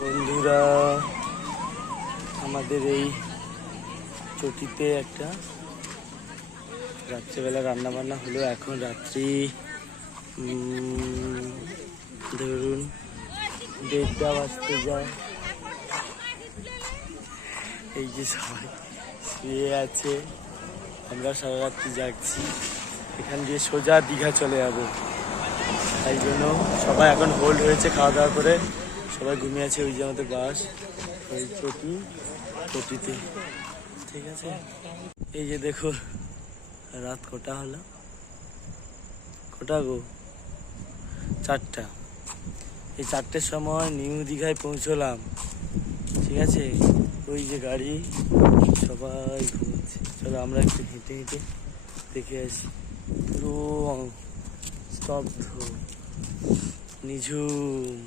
বন্ধুরা, আমাদের এই চটিতে একটা রাত্রেবেলা রান্না বান্না হলো। এখন রাত্রি ধরুন 1:30 বাজতে যায়। এই যে সবাই শুয়ে আছে, আমরা সারা রাত্রি জাগছি। এখান দিয়ে সোজা দীঘা চলে যাবো, তাই জন্য সবাই এখন হোল্ড হয়েছে। খাওয়া দাওয়া করে সবাই ঘুমিয়ে আছে। ওই যে আমাদের বাস, ওই চটিতে, ঠিক আছে। এই যে দেখো রাত কটা হলো, কটা গো, 4টা। এই 4টের সময় নিউ দীঘায় পৌঁছলাম, ঠিক আছে। ওই যে গাড়ি, সবাই ঘুমোচ্ছে। চলো আমরা একটু হেঁটে হেঁটে দেখে আসি। পুরো স্তব্ধ, নিঝুম।